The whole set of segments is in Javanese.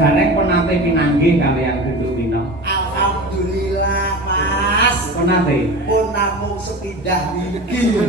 Gareng pun nate pinanggih kalian Gendut Wina. Alhamdulillah Mas. Pun nate. Pun namung sepindah niki.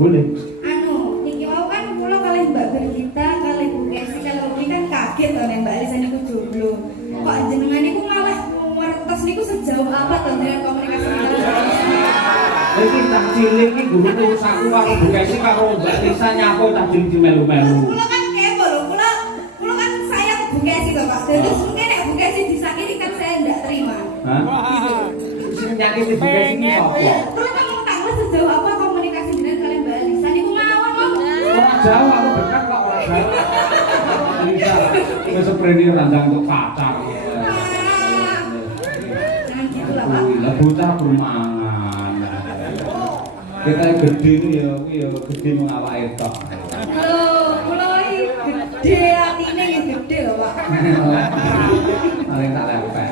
Boleh. Anu, niki mau kan kula kalih Mbak Bergita, kalih Bu Kesi, kalau ini kan kaget to nek Mbak Lisa niku jomblo. Kok jenengan niku malah ngertos niku sejauh apa to dengan komunikasi antara Iki tak cilik iki guru urusanku karo Bu Kesi karo Mbak Lisa nyapo tak cilik melu-melu. Kula kan kepo lho, kula kan sayang Bu Kesi to Pak. Terus mungkin nek Bu Kesi disakiti kan saya ndak terima. Hah? Sing nyakiti Bu Kesi iki sapa? Kula kan mau tahu sejauh apa komunikasi dengan kalian Mbak Lisa niku mawon kok. Ora jauh aku dekat kok ora jauh. Lisa wis seprene randang untuk pacar. Jangan gitu lah Pak. Lah bocah perumahan. Kita gede ini ya gede mengawake tok. Loh, kula iki gede atine nggih gede lho Pak. Paling tak lepek.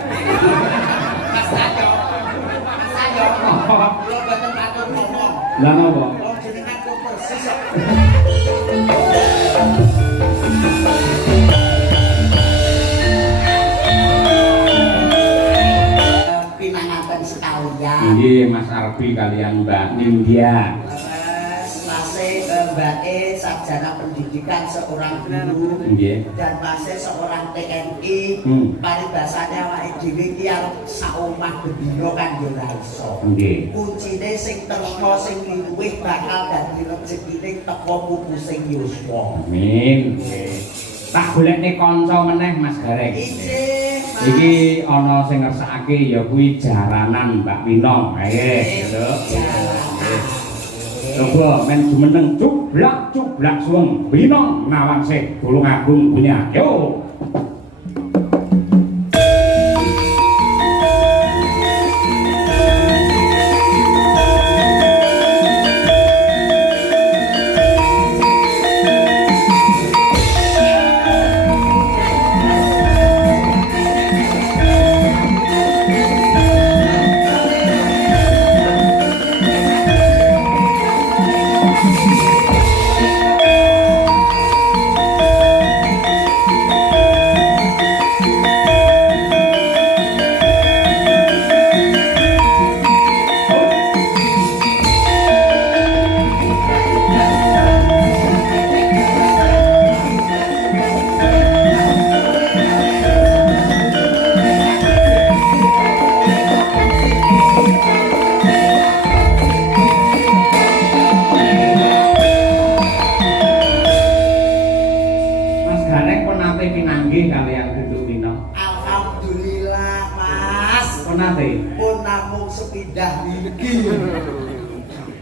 Mas Ayo. Mas Ayo. Kula boten patut ngomong. Lah napa? Wong jenengan kok persis. Pinanganten sekalian. Nggih Mas Arbi kalian Mbak Nindya. Masih Mbak E sarjana pendidikan seorang guru Nggih. dan masih seorang TNI. Paribasane awake dhewe iki arep saomah bendina kan yo ora iso. Nggih. Kuncine sing tresna sing luwih bakal dadi rezekine teko pupu sing yuswa. Amin. Tak golekne kanca meneh Mas Gareng. Ijih, Mas. Iki ana sing ngersakake ya kuwi jaranan Mbak Wina. Ayo, lho. Coba men jumeneng cublak suweng Wina Nawangsih Tulungagung punya. Yo. Pinanggih kalian Gendut Wina. Alhamdulillah Mas. Pun nate. Pun namung sepindah niki.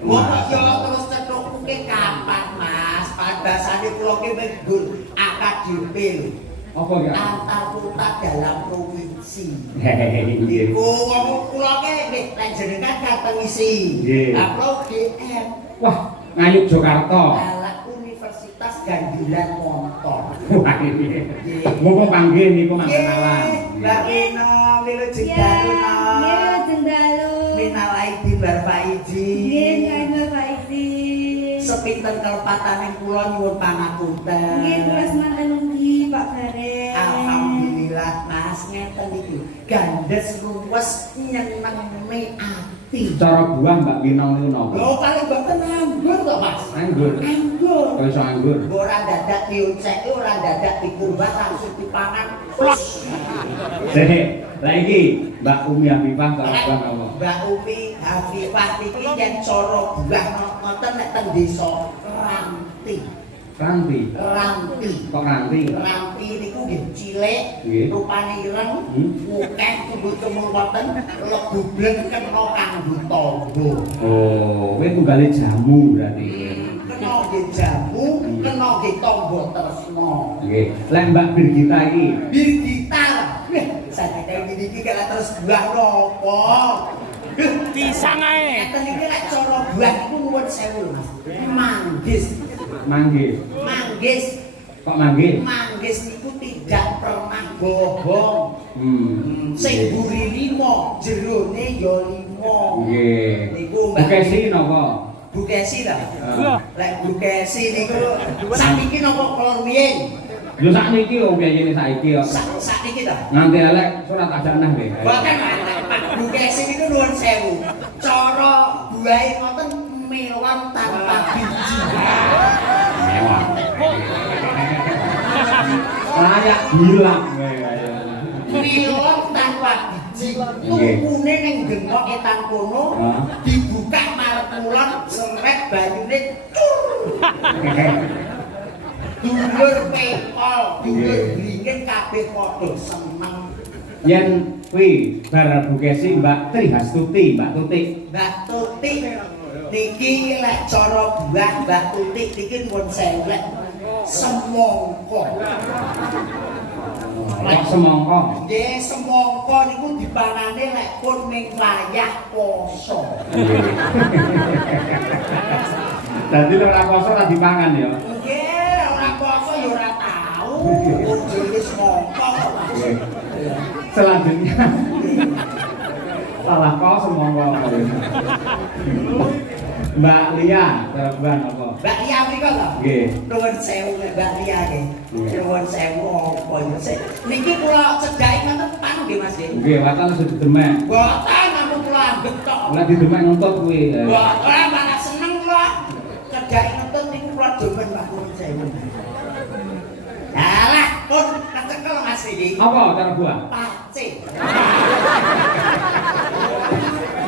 Wong yo terus cethukke kapan Mas? Padahal kula ki menggur AKDP lho. Apa ya? Antar kota dalam provinsi. Nggih. Iku wong kula ki nek jenengan dateng isi. Nggih. Upload DM. Wah, ngayuk Jakarta. Dalam Universitas Gandulan Montor. Wah, iki. Monggo panggih niku mangkenalan. Mbak Wina, Milo Ya, Jendaluna. nggih Jendalu. Minal aidin wal faizin. Nggih, Kang Faizin. Sepinten kelepataning kula nyuwun pangapunten. Nggih, kula semanten ugi Pak Gareng. Alhamdulillah Mas ngeten iki. Gandes luwes nyenengne ati. Cara buah Mbak Wina niku napa? Lho paling mboten anggur to Mas. Anggur. Anggur. Kok iso anggur? Ora dadak diuceki, ora dadak dikurban langsung dipangan. Lah iki Mbak Umi Hafifah cara buah napa? Mbak Umi Hafifah iki yen cara buah ngoten nek teng desa Ranti. Ranti. Ranti. Kok ranti? Ranti niku nggih cilik, Nggih. rupane ireng, akeh tumbul kemul wonten, lebubleng kena kanggo tangga. Oh, kowe tunggale jamu berarti. Kena nggih jamu, kena nggih tangga tresna. Nggih. Lah Mbak Birgita iki Bir gitar. Sakjane iki kala terus buah napa? Pisang ae. Ngeten iki lek cara buah iku nuwun sewu Mas. Manggis. manggis. Manggis. Kok manggis? Manggis niku tidak pernah bohong. Sing buri 5, jerone ya 5. Nggih. Niku Mbak Bukesi napa? Bukesi ta? Heeh. Lek Bukesi niku sakniki napa kula rumiyin? Yo sakniki kok biyayene saiki kok. Sakniki to. Nganti elek surat ajanah nggih. Boten Pak Bu Kesi niku nuwun sewu. Cara buahe ngoten mewah tanpa biji. Mewah. Kayak bilang Mewah tanpa biji. Tukune ning genok etan kono dibuka marep kulon seret banyune dulur pekol, dulur bringin kabeh padha seneng. Yen kuwi bar Bu Kesi Mbak Tri Hastuti, Mbak Tuti. Mbak Tuti niki lek cara buah Mbak Tuti niki pun selek semangka. Lek semangka. Nggih, semangka niku dipanane lek pun ning wayah poso. Dadi ora poso ora dipangan ya. Nggih, ora poso ya ora tau. Jenenge semangka kok Mas. Selanjutnya salah kau semangka. Mbak Lia, terbang apa? Mbak Lia mriko to? Nggih. Nuwun sewu Mbak Lia nggih. Nuwun sewu apa ya. Niki kula cedhaki ngoten panu nggih Mas nggih. Nggih, watan sudah didemek. Boten namung kula anggap tok. Nek didemek nuntut kuwi. Ora malah seneng kula. Cedhaki ngoten niku kula demen Pak nuwun sewu. Alah, pun kecekel Mas iki. Apa cara buah? Pace.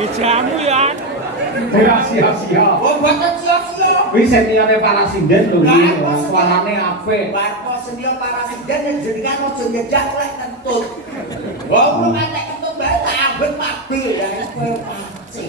Dijamu ya. Sia-sia. Oh, boten sia-sia. Kuwi seniore para sinden lho iki, suarane apik. Warpo senior para sinden jenengan aja nyejak lek kentut. Wong kok nek kentut bae tak ambek mabel ya kowe pace.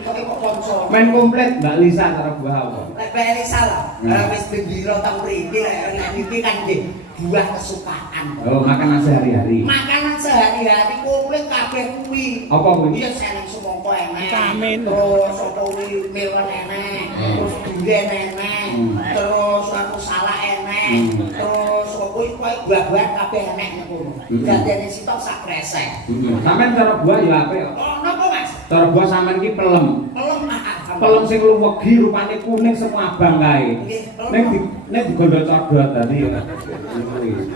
Kok kanca. Main komplit Mbak Lisa cara buah apa? Lek Mbak Elisa lah, wis bendiro tau mriki lek iki kan nggih buah kesukaan. Oh, makanan sehari-hari. Makanan sehari-hari komplit kabeh kuwi. Apa kuwi? Iya seneng semangka enek. Vitamin. Terus apa kuwi melon enek. Terus duren enek. Terus aku salah enek. Terus kuwi buah-buahan kabeh enek niku. Dadene sitok sak kresek. Sampeyan cara buah ya apik kok. Oh, napa Mas? Cara buah sampeyan iki pelem. Pelem Pelem sing luwegi rupane kuning semua abang kae. Nek digondo codot tadi ya.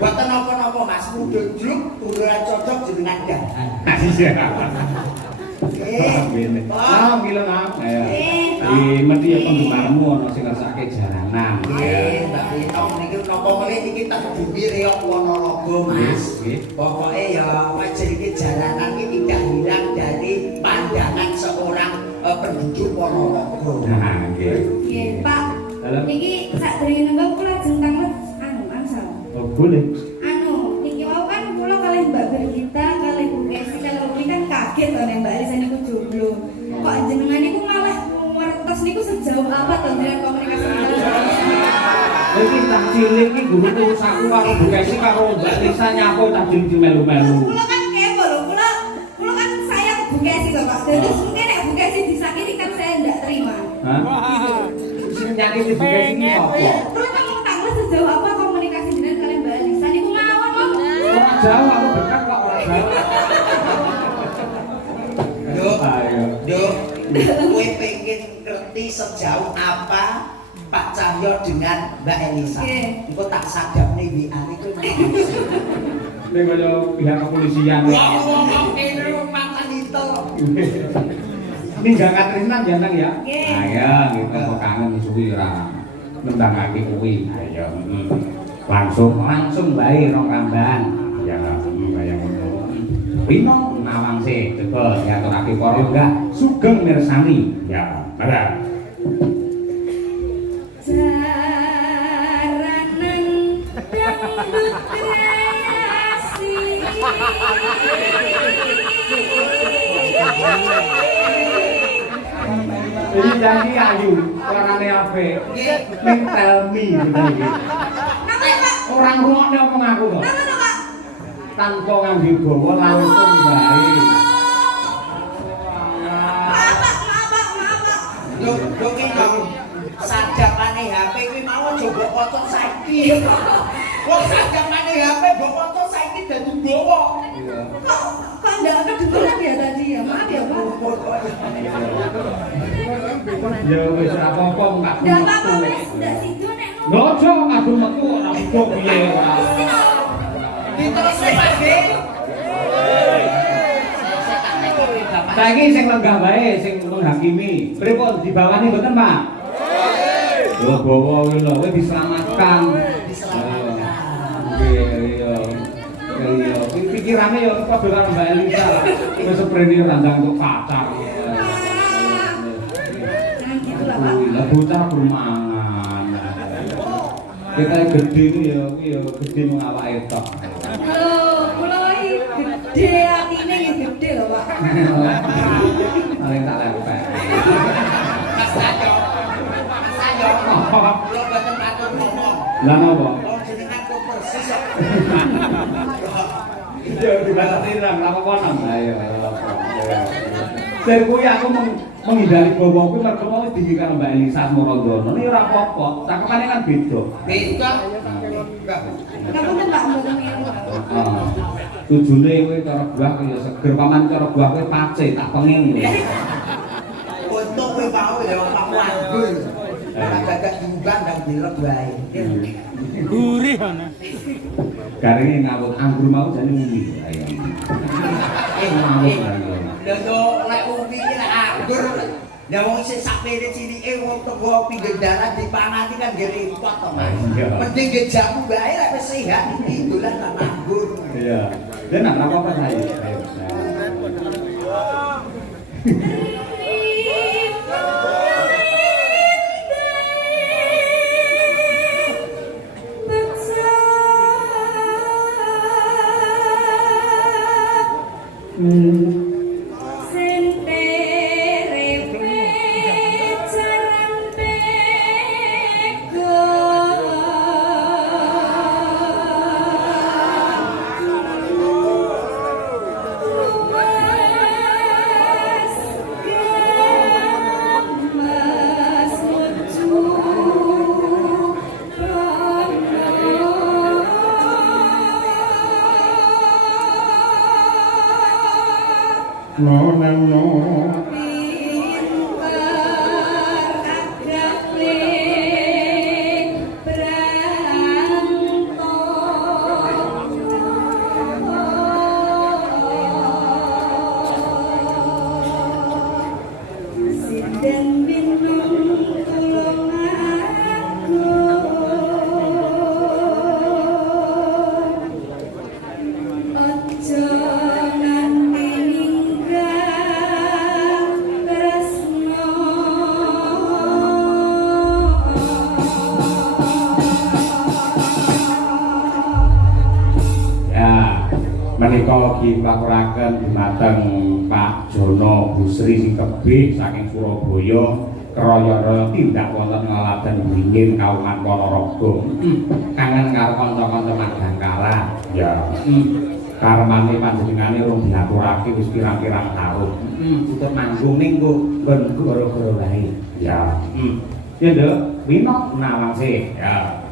Boten napa-napa Mas, mudhun juk ora cocok jenengan dahan. Iya. Nggih. Ah, bilang apa ya? Di mesti ya penggemarmu ono sing ngersake jalanan. Nggih, Mbak Lita niki napa meneh iki tak bumi Reok Ponorogo Mas. Pokoke ya wajar iki jalanan iki tidak hilang dari pandangan seorang penduduk Ponorogo. Nah, nggih. Nggih, Pak. Niki sadurunge nembang kula lajeng tanglet angsal. Oh, boleh. Niki wau kan kula kalih Mbak Bergita, kalih Bu Kesi, kalau kuwi kan kaget to nek Mbak Elisa niku jomblo. Kok jenengan niku malah ngertos niku sejauh apa to dengan komunikasi kalian Mbak Elisa? Iki tak cilik iki guru urusanku karo Bu Kesi karo Mbak Lisa nyapo tak cilik melu-melu. Kula kan kepo lho, kula kan sayang Bu Kesi to, Pak. Jadi mungkin nek Bu Kesi disakiti kan saya ndak terima. Hah? Sing nyakiti Bu Kesi iki sapa? Kula kan mau tanglet sejauh apa komunikasi dengan kalian Mbak Elisa niku mawon kok. Ora jauh aku dekat kok ora jauh. Duk, Ayo. Duk, kowe pengen ngerti sejauh apa Pak Cahyo dengan Mbak Elisa. Engko tak sadapne WA niku. Nek kaya pihak kepolisian. Wong kene mantan itu. Ini jangan Trisnan jangan ya. Nggih. Ayo kita kok kangen suwi ora nembangake kuwi. Ayo. Langsung bae nang Ramban. Ya kaya ngono. Pino nawang sih coba diaturake para enggak sugeng mirsani. Ya, barang. Jaranan dangdut kreasi. Ini janji ayu, suarane apik. Ning tell me iki. Orang rungokne apa ngaku to? Tanpa nganggo bawa langsung bae. Duk iki sajapane HP kuwi mau coba foto saiki. Wong sajapane HP mbok foto saiki dadi gowo. Kok enggak kedengeran ya tadi ya? Maaf ya, Pak. Ya wis ora apa-apa enggak. Enggak apa-apa, Mas. Enggak sido nek Ngojo kadung metu ora udo piye ora. Diterus Pak Ge. Saiki sing lenggah wae sing menghakimi. Pripun dibawani mboten, Pak? Lho bawa kuwi lho kowe diselamatkan. Iya. Iya, pikirane ya padha karo Mbak Elisa. Wis seprene randang untuk pacar. Jangan gitu lah, Pak. Lah bocah bermangan. Kita gede iki ya gede mung awake tok. Loh, kula iki gede atine ya gede lho, Pak. Paling tak lepek. Mas Sajo. Mas Sajo. Kula boten matur ngomong. Lah napa? Wong jenengan kok persis kok. Ya dibatasi nang apa nang. Ayo. Saya kuwi aku menghindari bawa kuwi mergo mau dinggi karo Mbak Elisa Morondono. Ini ora apa-apa, cakepane kan beda. Beda. Kamu tuh Pak mboten ngiru. Heeh. Tujune kuwi cara buah kuwi ya seger, paman cara buah kuwi pace tak pengen. Untuk kowe mau ya wong nganggur. Ora gagak diundang dan dilek wae. Gurih ana. Garinge ngawut anggur mau jane ngumi. Ayo. Lha yo lek umi ki lek anggur. Lah wong sing sapene cilike wong tenggo pinggir dalan dipangati kan nggih repot to, Mas. Mending ge jamu wae lek wis sehat iki dolan nang anggur. Iya. Dia nak apa-apa saya. Ayo. No. Menika dipakuraken dumateng Pak Jono Busri sing tebih saking Surabaya kraya tindak wonten ngaladen wingin Kaungan Ponorogo. Kangen karo kanca-kanca Madangkara. Ya. Karmane panjenengane urung diaturake wis pirang-pirang taun. Tutut manggung ning nggon gara-gara wae. Ya. Ya Nduk, Wino nawangse. Ya.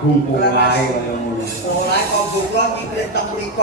Agung polahe kaya ngono. Oleh kok buklon iki teng mriko